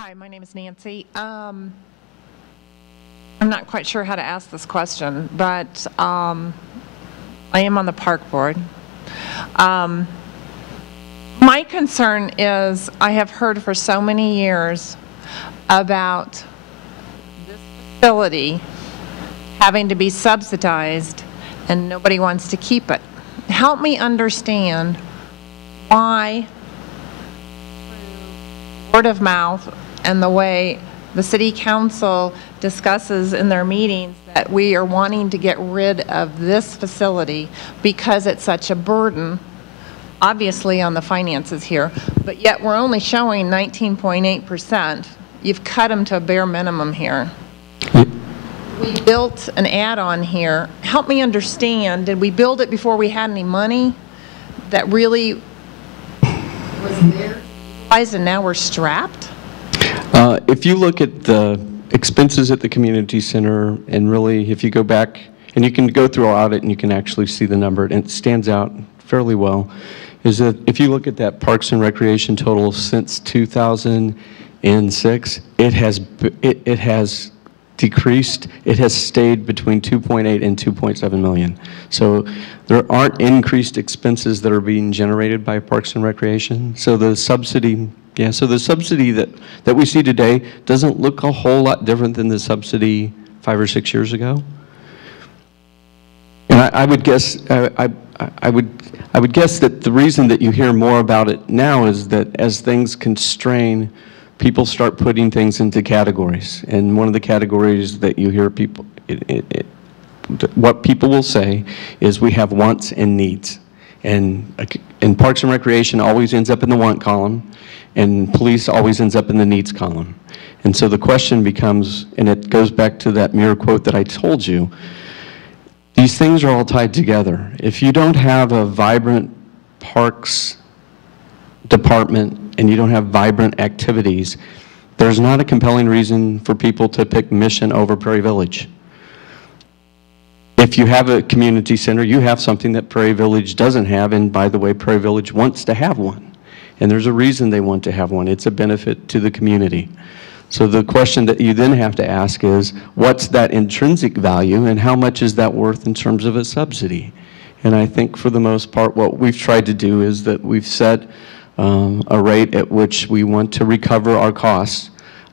Hi, my name is Nancy. I'm not quite sure how to ask this question, but I am on the park board. My concern is I have heard for so many years about this facility having to be subsidized and nobody wants to keep it. Help me understand why word of mouth and the way the city council discusses in their meetings that we are wanting to get rid of this facility because it's such a burden, obviously on the finances here, but yet we're only showing 19.8%. You've cut them to a bare minimum here. We built an add-on here. Help me understand, did we build it before we had any money that really was there and now we're strapped? If you look at the expenses at the community center, and really if you go back, and you can go through our audit and you can actually see the number, and it stands out fairly well, is that if you look at that Parks and Recreation total since 2006, it has decreased. It has stayed between 2.8 and 2.7 million. So there aren't increased expenses that are being generated by Parks and Recreation. So the subsidy, so the subsidy that we see today doesn't look a whole lot different than the subsidy 5 or 6 years ago. And I would guess, I would guess that the reason that you hear more about it now is that as things constrain, people start putting things into categories. And one of the categories that you hear people, what people will say is we have wants and needs. And Parks and Recreation always ends up in the want column, and police always ends up in the needs column. And so the question becomes, and it goes back to that mirror quote that I told you, these things are all tied together. If you don't have a vibrant parks department and you don't have vibrant activities, there's not a compelling reason for people to pick Mission over Prairie Village. If you have a community center, you have something that Prairie Village doesn't have, and by the way, Prairie Village wants to have one. And there's a reason they want to have one. It's a benefit to the community. So the question that you then have to ask is, what's that intrinsic value and how much is that worth in terms of a subsidy? And I think for the most part what we've tried to do is that we've set a rate at which we want to recover our costs,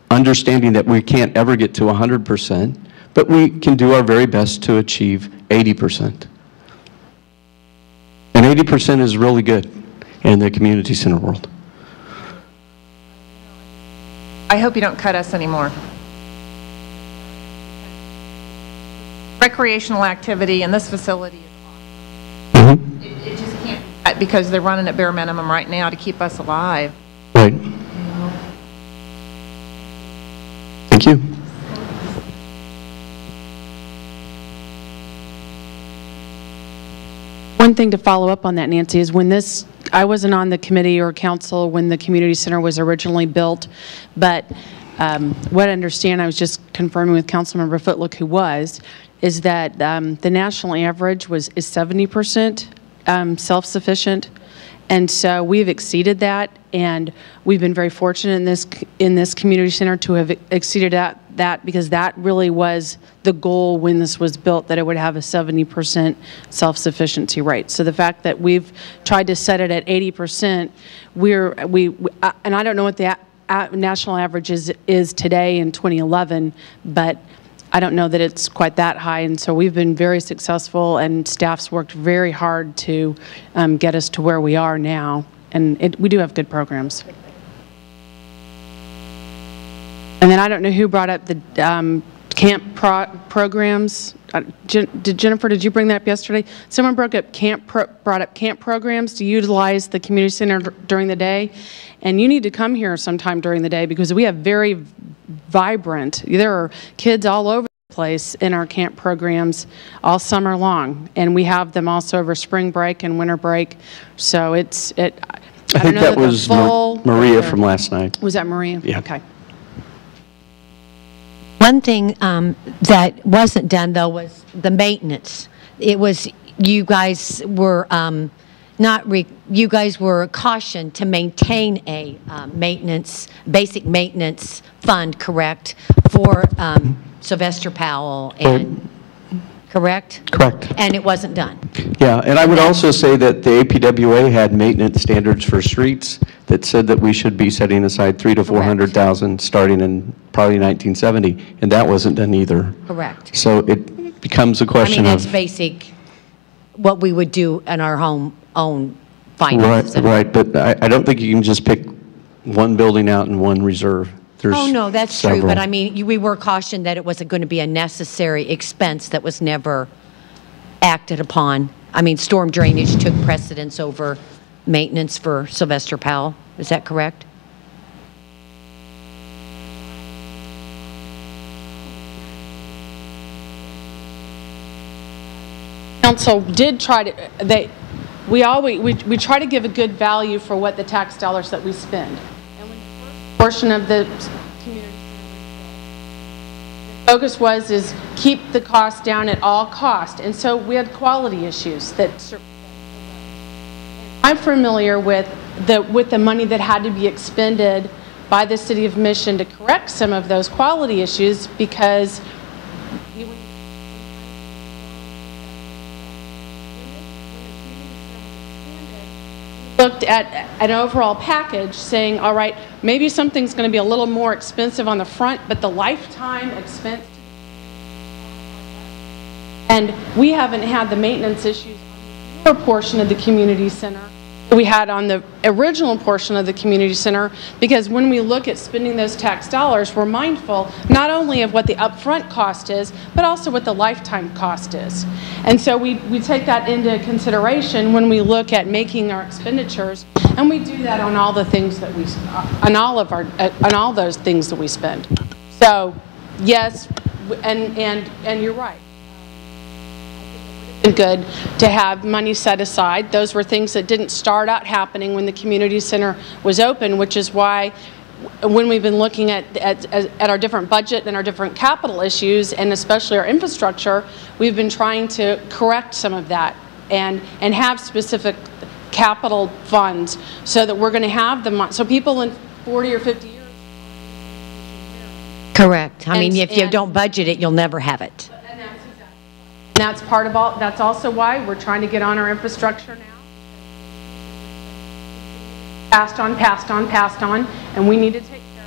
understanding that we can't ever get to 100%, but we can do our very best to achieve 80%. And 80% is really good in the community center world. I hope you don't cut us anymore. Recreational activity in this facility is awesome. It just can't be cut because they're running at bare minimum right now to keep us alive. Right. Thank you. One thing to follow up on that, Nancy, is when this, I wasn't on the committee or council when the community center was originally built, but what I understand, I was just confirming with Councilmember Footlook, who was, is that the national average is 70% self-sufficient, and so we've exceeded that, and we've been very fortunate in this community center to have exceeded that because that really was the goal when this was built, that it would have a 70% self-sufficiency rate. So the fact that we've tried to set it at 80%, and I don't know what the national average is today in 2011, but I don't know that it's quite that high, and so we've been very successful, and staff's worked very hard to get us to where we are now, and we do have good programs. And then I don't know who brought up the camp programs. Jennifer, did you bring that up yesterday? Someone brought up camp programs to utilize the community center during the day, and you need to come here sometime during the day because we have very vibrant, there are kids all over the place in our camp programs all summer long, and we have them also over spring break and winter break. So I think that was Maria from last night. Was that Maria? Yeah. Okay. One thing that wasn't done, though, was the maintenance. It was, you guys were you guys were cautioned to maintain a basic maintenance fund, correct, for Sylvester Powell and, correct? Correct. And it wasn't done. Yeah, and I would also say that the APWA had maintenance standards for streets that said that we should be setting aside $300,000 to $400,000 starting in probably 1970, and that wasn't done either. Correct. So it becomes a I question mean, of... that's basic, what we would do in our own Right, finances. right, but I don't think you can just pick one building out and one reserve. There's Oh, no, that's true, several. but I mean, we were cautioned that it wasn't going to be a necessary expense that was never acted upon. I mean, storm drainage took precedence over maintenance for Sylvester Powell. Is that correct? Council did try to, we try to give a good value for what the tax dollars that we spend. And when the first portion of the community focus is keep the cost down at all cost. And so we had quality issues that I'm familiar with the money that had to be expended by the City of Mission to correct some of those quality issues, because looked at an overall package saying, all right, maybe something's going to be a little more expensive on the front, but the lifetime expense, and we haven't had the maintenance issues on the portion of the community center that we had on the original portion of the community center, because when we look at spending those tax dollars, we're mindful not only of what the upfront cost is, but also what the lifetime cost is. And so we take that into consideration when we look at making our expenditures, and we do that on all the things that we, on all those things that we spend. So yes, and you're right. Good to have money set aside. Those were things that didn't start out happening when the community center was open, which is why when we've been looking at our different budget and our different capital issues, and especially our infrastructure, we've been trying to correct some of that and have specific capital funds so that we're going to have them, so people in 40 or 50 years. Correct. I mean, if you don't budget it, you'll never have it. And that's part of all, that's also why we're trying to get on our infrastructure now. Passed on, passed on, passed on, and we need to take care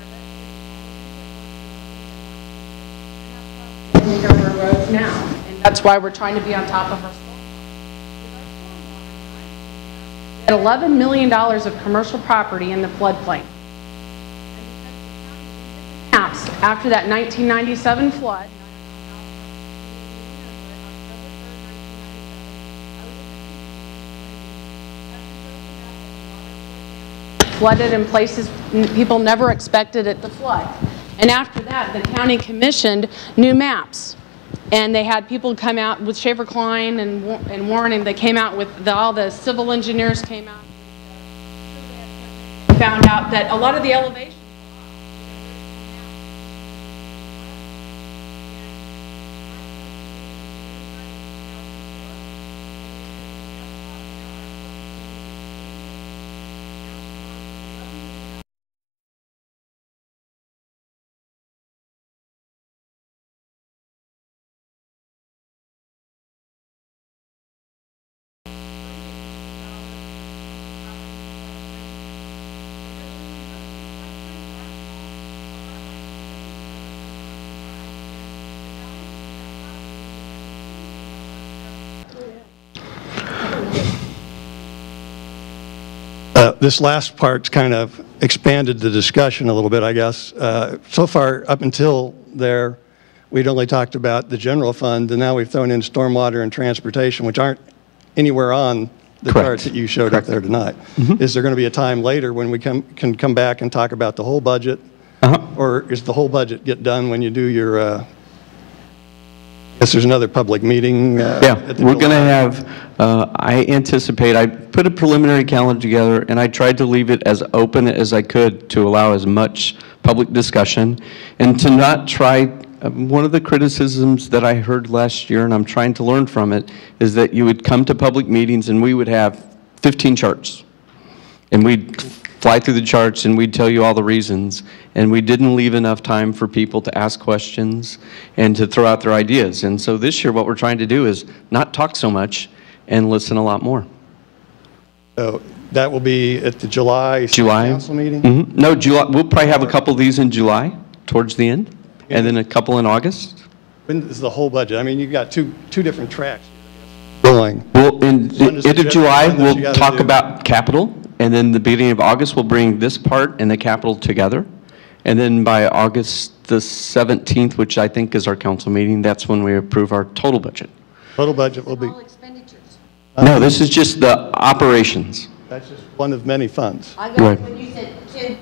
of it. Take over our roads now. And that's why we're trying to be on top of our at $11 million of commercial property in the floodplain. After that 1997 flood, flooded in places people never expected it to flood. And after that, the county commissioned new maps. And they had people come out with Schaefer Klein and Warren, and they came out with all the civil engineers came out and found out that a lot of the elevations this last part's kind of expanded the discussion a little bit, I guess. So far, up until there, we'd only talked about the general fund, and now we've thrown in stormwater and transportation, which aren't anywhere on the chart that you showed up there tonight. Is there going to be a time later when we can come back and talk about the whole budget? Or is the whole budget get done when you do your, I guess there's another public meeting? Yeah, we're going to have, I anticipate, I put a preliminary calendar together, and I tried to leave it as open as I could to allow as much public discussion, and to not try, one of the criticisms that I heard last year, and I'm trying to learn from it, is that you would come to public meetings and we would have 15 charts. And we'd fly through the charts and we'd tell you all the reasons. And we didn't leave enough time for people to ask questions and to throw out their ideas. And so this year what we're trying to do is not talk so much and listen a lot more. So that will be at the July City Council meeting? No, July. We'll probably have a couple of these in July, towards the end, and then a couple in August. When is the whole budget? I mean, you've got two different tracks going. Well, in One is the end the of July, general fund that you we'll gotta talk do. about capital, and then the beginning of August, we'll bring this part and the capital together. And then by August the 17th, which I think is our council meeting, that's when we approve our total budget. Total budget will be, No, this is just the operations. that's just one of many funds. I got- Right. when you said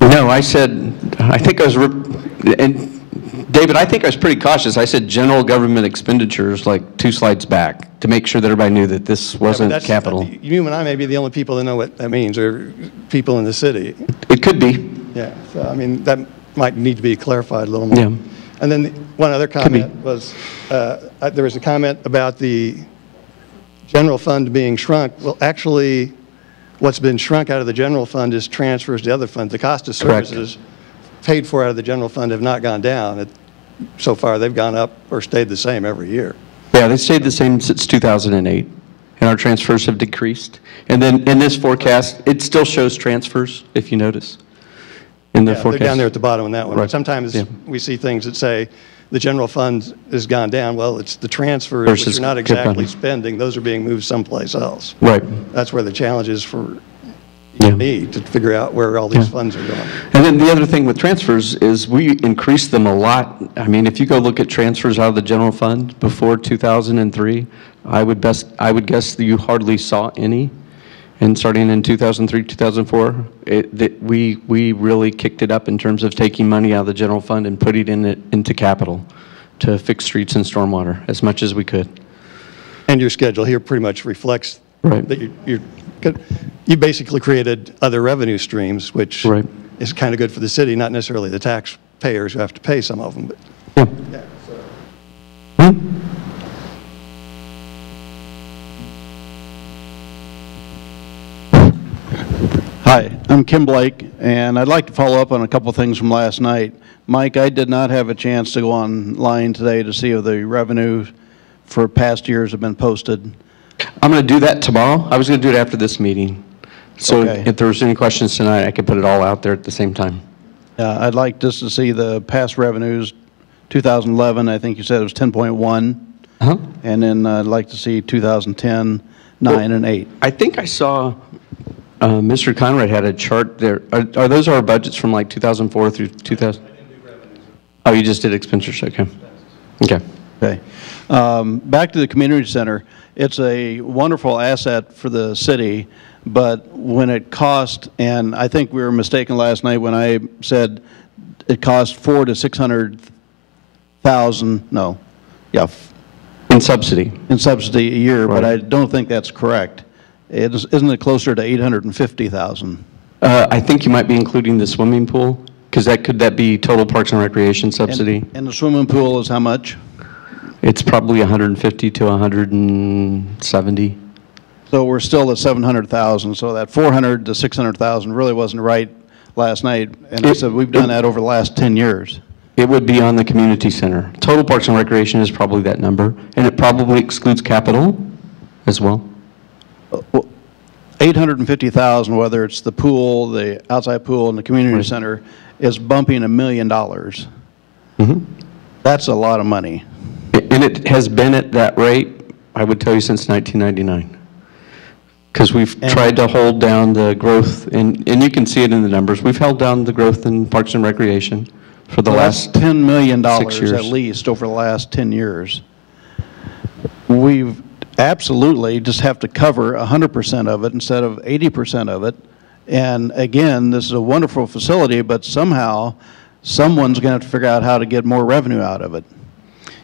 No, I said, I think I was, and David, I think I was pretty cautious. I said general government expenditures like 2 slides back to make sure that everybody knew that this Yeah, but wasn't that's- capital. You and I may be the only people that know what that means, or people in the city. It could be. Yeah, so I mean, that might need to be clarified a little more. Yeah. And then one other be. comment was, there was a comment about the general fund being shrunk. Well, actually, what's been shrunk out of the general fund is transfers to other funds. The cost of Correct. services paid for out of the general fund have not gone down. So far, they've gone up or stayed the same every year. Yeah, they stayed the same since 2008, and our transfers have decreased. And then in this forecast, it still shows transfers, if you notice, in the Yeah, they're forecast. down there at the bottom on that one. Right. Sometimes Yeah. we see things that say the general fund has gone down. Well, it's the transfers, which Versus are not kept on. exactly spending. Those are being moved someplace else. Right. That's where the challenge is for Yeah. me to figure out where all these Yeah. funds are going. And then the other thing with transfers is we increased them a lot. I mean, if you go look at transfers out of the general fund before 2003, I would guess that you hardly saw any. And starting in 2003, 2004, we really kicked it up in terms of taking money out of the general fund and putting it into capital to fix streets and stormwater as much as we could. And your schedule here pretty much reflects Right. that you basically created other revenue streams, which Right. is kind of good for the city, not necessarily the taxpayers who have to pay some of them. But Yeah. Hi, I'm Kim Blake, and I'd like to follow up on a couple things from last night. Mike, I did not have a chance to go online today to see if the revenue for past years have been posted. I'm going to do that tomorrow. I was going to do it after this meeting. So Okay. if there was any questions tonight, I could put it all out there at the same time. I'd like just to see the past revenues. 2011, I think you said it was 10.1, Uh-huh. and then I'd like to see 2010, 9, and 8. I think I saw Mr. Conrad had a chart there. Are those our budgets from like 2004 through 2000? Oh, you just did expenditures, okay. Okay. Okay. Back to the community center. It's a wonderful asset for the city, but when it cost, and I think we were mistaken last night when I said it cost $400,000 to $600,000, In subsidy. in subsidy a year, but Right. I don't think that's correct. Isn't it closer to $850,000? I think you might be including the swimming pool, because could that be total Parks and Recreation subsidy? And the swimming pool is how much? It's probably 150 to 170. So we're still at 700,000, so that 400 to 600,000 really wasn't right last night. And I said, we've done that over the last 10 years. It would be on the community center. Total Parks and Recreation is probably that number, and it probably excludes capital as well. 850,000, whether it's the pool, the outside pool, and the community center, is bumping $1 million. That's a lot of money. And it has been at that rate, I would tell you, since 1999. Because we've tried to hold down the growth, and you can see it in the numbers. We've held down the growth in Parks and Recreation for the That's last $10 million 6 years. at least over the last 10 years. We've absolutely just have to cover 100% of it instead of 80% of it. And again, this is a wonderful facility, but somehow someone's going to have to figure out how to get more revenue out of it.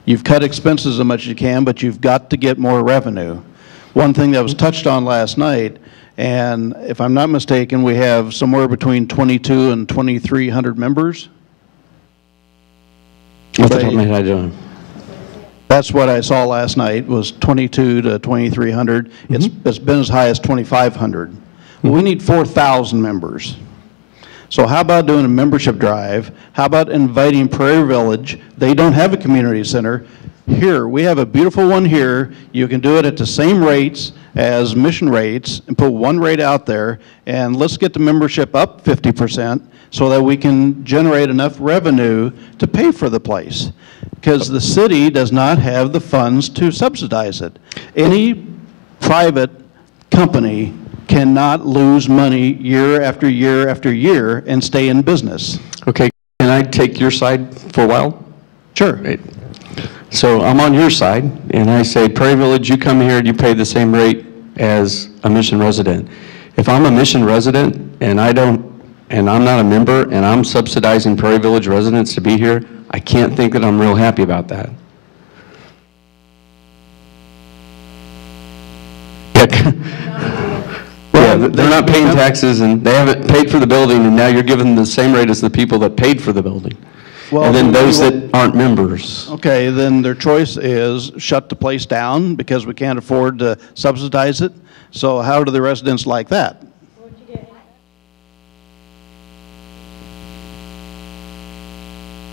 You've cut expenses as much as you can, but you've got to get more revenue. One thing that was touched on last night, and if I'm not mistaken, we have somewhere between 22 and 2,300 members. Off the top of my head, I don't know. That's what I saw last night, was 22 to 2,300. It's been as high as 2,500. We need 4,000 members. So how about doing a membership drive? How about inviting Prairie Village? They don't have a community center. Here, we have a beautiful one here. You can do it at the same rates as Mission rates and put one rate out there, and let's get the membership up 50% so that we can generate enough revenue to pay for the place. Because the city does not have the funds to subsidize it. Any private company cannot lose money year after year after year and stay in business. Okay, can I take your side for a while? Sure. Right. So I'm on your side, and I say, Prairie Village, you come here and you pay the same rate as a Mission resident. If I'm a Mission resident and I'm not a member and I'm subsidizing Prairie Village residents to be here, I can't think that I'm real happy about that. Yeah, they're not paying taxes and they haven't paid for the building, and now you're giving them the same rate as the people that paid for the building. Well, and then those that aren't members. Okay, then their choice is shut the place down because we can't afford to subsidize it. So how do the residents like that?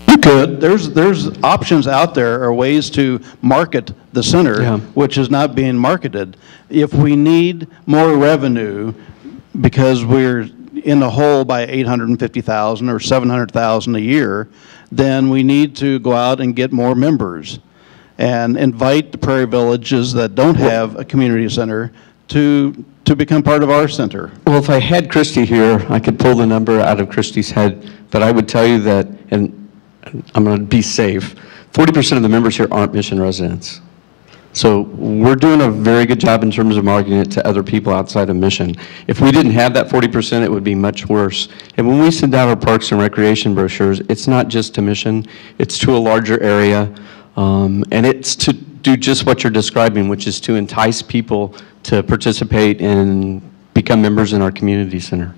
You could. There's options out there, or ways to market the center, which is not being marketed. If we need more revenue because we're in the hole by 850,000 or 700,000 a year, then we need to go out and get more members and invite the Prairie Villages that don't have a community center to become part of our center. Well, if I had Christy here, I could pull the number out of Christy's head, but I would tell you that, and I'm going to be safe, 40% of the members here aren't Mission residents. So we're doing a very good job in terms of marketing it to other people outside of Mission. If we didn't have that 40%, it would be much worse. And when we send out our Parks and Recreation brochures, it's not just to Mission, it's to a larger area, and it's to do just what you're describing, which is to entice people to participate and become members in our community center.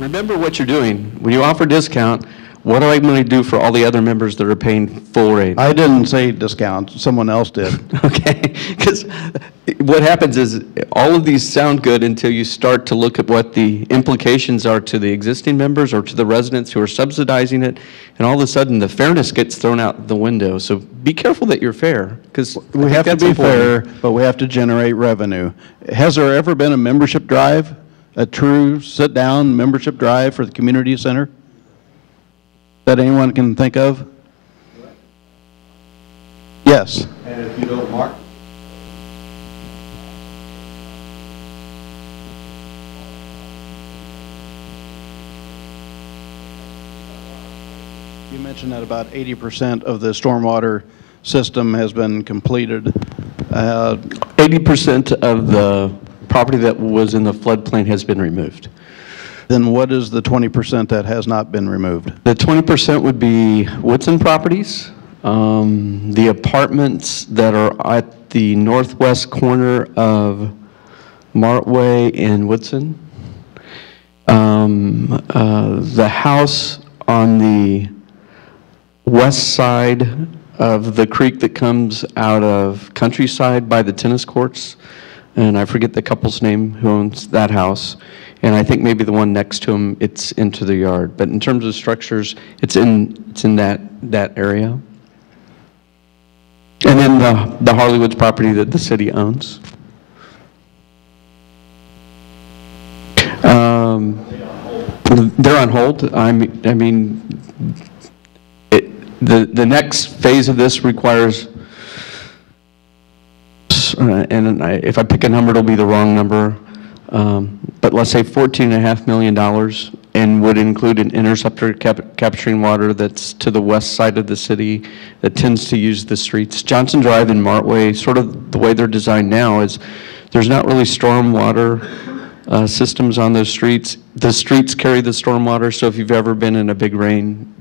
Remember what you're doing. When you offer discount, what am I going to do for all the other members that are paying full rate? I didn't say discount. Someone else did. Okay, because what happens is all of these sound good until you start to look at what the implications are to the existing members or to the residents who are subsidizing it, and all of a sudden the fairness gets thrown out the window. So be careful that you're fair, because we have to be fair, but we have to generate revenue. Has there ever been a membership drive? A true sit-down membership drive for the community center that anyone can think of? Yes. And if you don't mark. You mentioned that about 80% of the stormwater system has been completed. 80% of the property that was in the floodplain has been removed. Then what is the 20% that has not been removed? The 20% would be Woodson properties, the apartments that are at the northwest corner of Martway and Woodson, the house on the west side of the creek that comes out of Countryside by the tennis courts, and I forget the couple's name who owns that house, and I think maybe the one next to him, it's into the yard. But in terms of structures, it's in that area. And then the Harley-Woods property that the city owns. They're on hold. I mean, the next phase of this requires, and if I pick a number, it'll be the wrong number, but let's say $14.5 million, and would include an interceptor capturing water that's to the west side of the city that tends to use the streets. Johnson Drive and Martway, sort of the way they're designed now is there's not really storm water systems on those streets. The streets carry the stormwater, so if you've ever been in a big rain,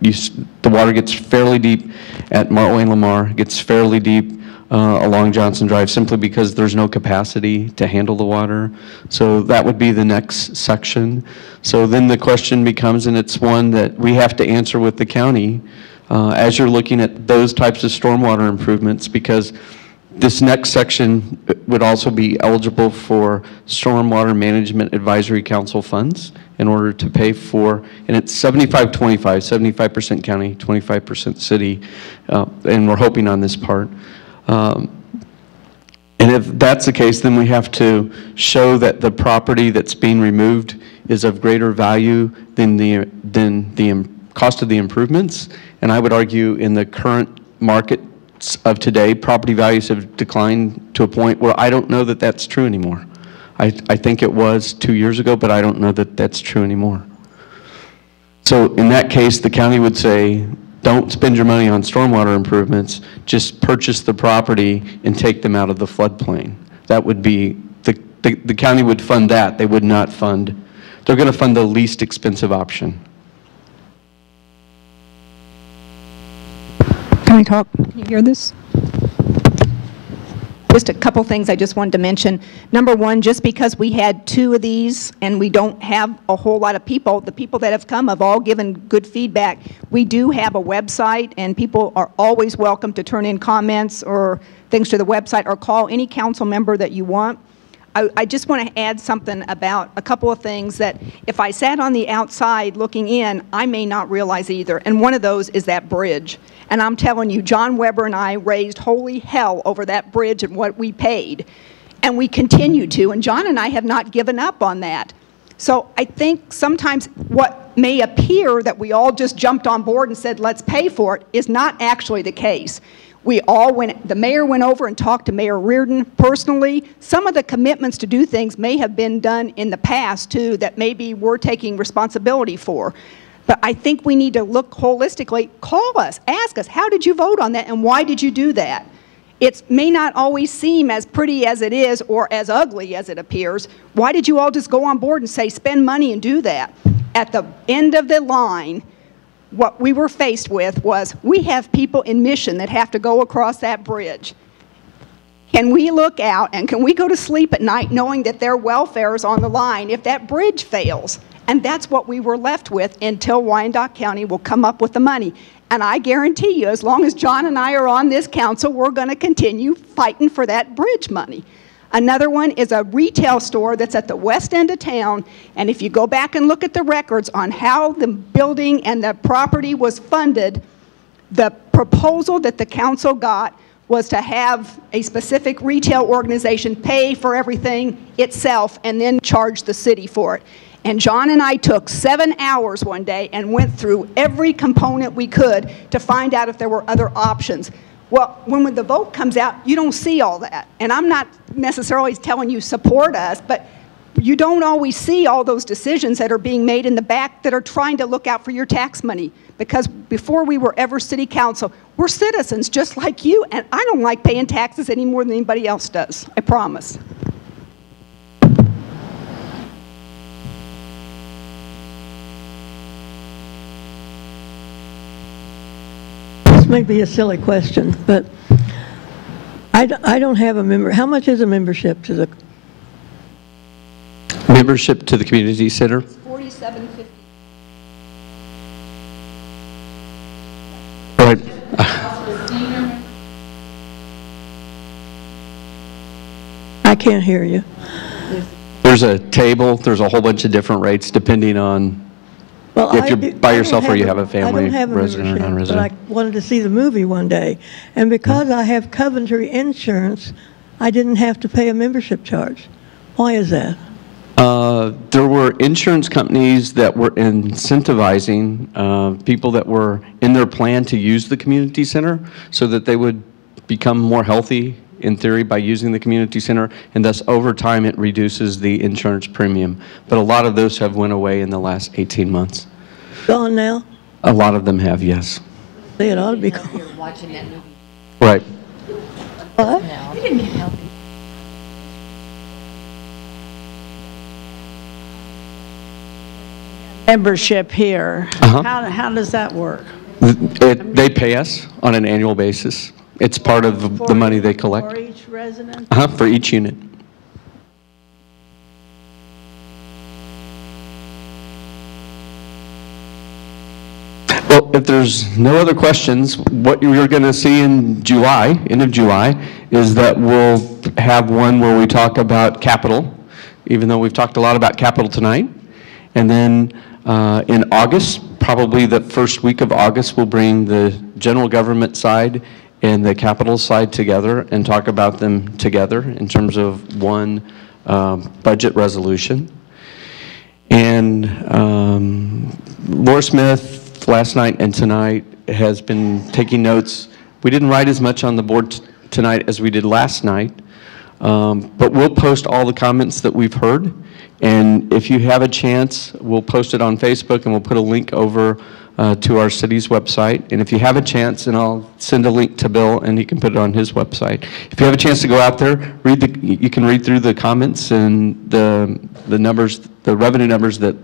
the water gets fairly deep at Martway Lamar, gets fairly deep along Johnson Drive, simply because there's no capacity to handle the water. So that would be the next section. So then the question becomes, and it's one that we have to answer with the county, as you're looking at those types of stormwater improvements, because this next section would also be eligible for Stormwater Management Advisory Council funds in order to pay for, and it's 75-25, 75% county, 25% city, and we're hoping on this part. And if that's the case, then we have to show that the property that's being removed is of greater value than the cost of the improvements. And I would argue in the current market of today, property values have declined to a point where I don't know that that's true anymore. I think it was 2 years ago, but I don't know that that's true anymore. So in that case, the county would say, don't spend your money on stormwater improvements, just purchase the property and take them out of the floodplain. That would be, the county would fund that. They would not fund, they're going to fund the least expensive option. Can I talk? Can you hear this? Just a couple things I just wanted to mention. Number one, just because we had 2 of these and we don't have a whole lot of people, the people that have come have all given good feedback. We do have a website, and people are always welcome to turn in comments or things to the website or call any council member that you want. I just want to add something about a couple of things that if I sat on the outside looking in, I may not realize either. And one of those is that bridge. And I'm telling you, John Weber and I raised holy hell over that bridge and what we paid. And we continue to. And John and I have not given up on that. So I think sometimes what may appear that we all just jumped on board and said, let's pay for it, is not actually the case. We all went, the mayor went over and talked to Mayor Reardon personally. Some of the commitments to do things may have been done in the past, too, that maybe we're taking responsibility for. But I think we need to look holistically. Call us, ask us, how did you vote on that, and why did you do that? It may not always seem as pretty as it is or as ugly as it appears. Why did you all just go on board and say, spend money and do that? At the end of the line, what we were faced with was, we have people in Mission that have to go across that bridge. Can we look out and can we go to sleep at night knowing that their welfare is on the line if that bridge fails? And that's what we were left with until Wyandotte County will come up with the money. And I guarantee you, as long as John and I are on this council, we're going to continue fighting for that bridge money. Another one is a retail store that's at the west end of town, and if you go back and look at the records on how the building and the property was funded, the proposal that the council got was to have a specific retail organization pay for everything itself and then charge the city for it. And John and I took 7 hours one day and went through every component we could to find out if there were other options. Well, when the vote comes out, you don't see all that. And I'm not necessarily telling you support us, but you don't always see all those decisions that are being made in the back that are trying to look out for your tax money. Because before we were ever city council, we're citizens just like you, and I don't like paying taxes any more than anybody else does. I promise. May be a silly question, but I don't have a member. How much is a membership to the? Membership to the community center? $47.50. Right. I can't hear you. There's a table. There's a whole bunch of different rates depending on Well, if you're by yourself or you have a family, resident or non-resident. But I wanted to see the movie one day. And because I have Coventry insurance, I didn't have to pay a membership charge. Why is that? There were insurance companies that were incentivizing people that were in their plan to use the community center so that they would become more healthy, in theory, by using the community center, and thus over time it reduces the insurance premium. But a lot of those have went away in the last 18 months. Gone now? A lot of them have, yes. It ought to be gone. Watching that movie. Right. What? You didn't get healthy. membership here. Uh-huh. How does that work? They pay us on an annual basis. It's part of the money they collect. For each resident? For each unit. Well, if there's no other questions, what you're going to see in July, end of July, is that we'll have one where we talk about capital, even though we've talked a lot about capital tonight. And then in August, probably the first week of August, we'll bring the general government side and the capital side together and talk about them together in terms of one budget resolution. And Laura Smith, last night and tonight, has been taking notes. We didn't write as much on the board tonight as we did last night, but we'll post all the comments that we've heard. And if you have a chance, we'll post it on Facebook and we'll put a link over to our city's website. And if you have a chance, and I'll send a link to Bill and he can put it on his website. If you have a chance to go out there, you can read through the comments and the numbers, the revenue numbers that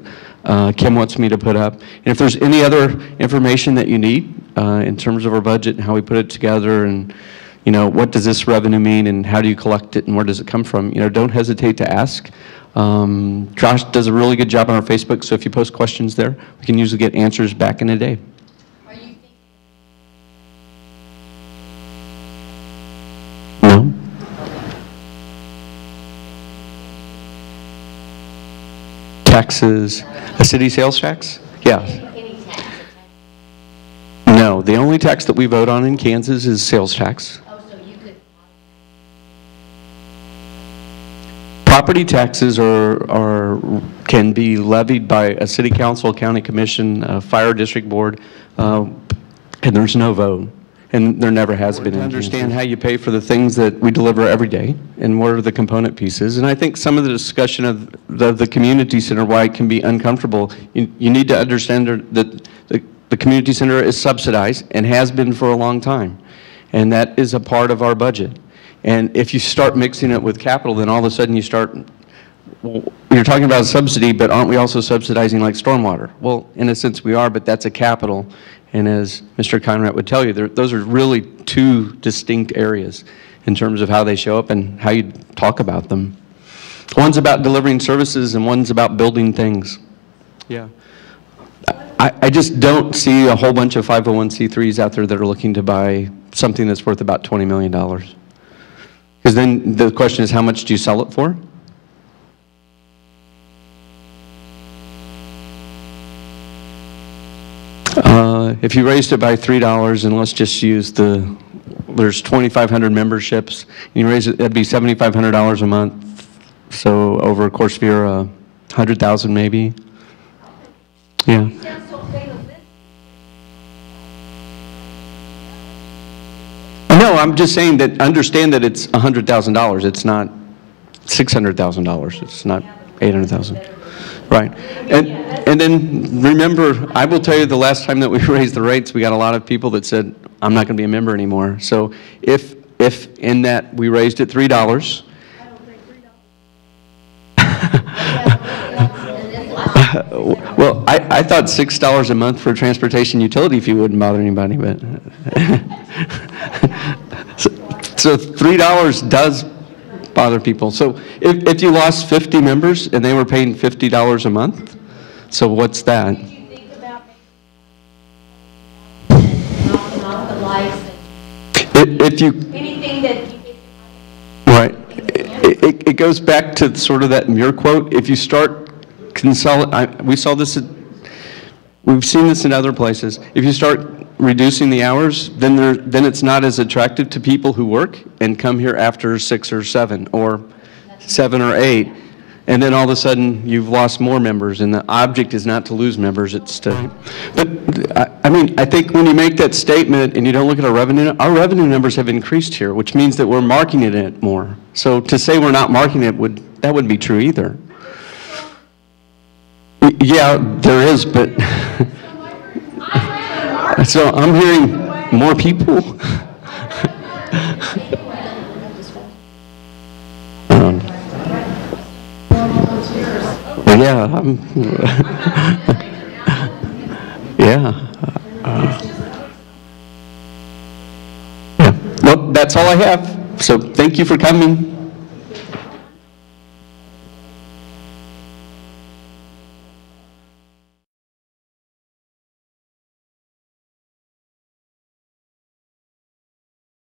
Kim wants me to put up. And if there's any other information that you need in terms of our budget and how we put it together, and what does this revenue mean and how do you collect it and where does it come from, don't hesitate to ask. Josh does a really good job on our Facebook, so if you post questions there, we can usually get answers back in a day. No? Taxes, a city sales tax? Yeah. No, the only tax that we vote on in Kansas is sales tax. Property taxes can be levied by a city council, a county commission, a fire district board, and there's no vote. And there never has been. To understand how you pay for the things that we deliver every day and what are the component pieces. And I think some of the discussion of the community center, why it can be uncomfortable, you need to understand that the community center is subsidized and has been for a long time. And that is a part of our budget. And if you start mixing it with capital, then all of a sudden you're talking about a subsidy, but aren't we also subsidizing like stormwater? Well, in a sense we are, but that's a capital. And as Mr. Conrad would tell you, those are really two distinct areas in terms of how they show up and how you talk about them. One's about delivering services and one's about building things. Yeah. I just don't see a whole bunch of 501c3s out there that are looking to buy something that's worth about $20 million. Because then the question is, how much do you sell it for? If you raised it by $3, and let's just use there's 2,500 memberships, and you raise it, that'd be $7,500 a month. So over a course of a year, 100,000 maybe. Yeah. No, I'm just saying that understand that it's $100,000. It's not $600,000. It's not $800,000. Right. And then remember, I will tell you the last time that we raised the rates, we got a lot of people that said, I'm not going to be a member anymore. So if in that we raised it $3, well, I thought $6 a month for a transportation utility fee wouldn't bother anybody, but so $3 does bother people. So if you lost 50 members and they were paying $50 a month, so what's that? Did you think about off the lights? If you Anything that you think. right, it goes back to sort of that Muir quote. If you start we've seen this in other places. If you start reducing the hours, then it's not as attractive to people who work and come here after 6 or 7 or 7 or 8, and then all of a sudden you've lost more members, and the object is not to lose members, it's to. But I mean, I think when you make that statement and you don't look at our revenue numbers have increased here, which means that we're marketing it more. So to say we're not marketing it wouldn't be true either. Yeah, there is, but so I'm hearing more people. Yeah, Yeah. Yeah. Well, that's all I have. So thank you for coming.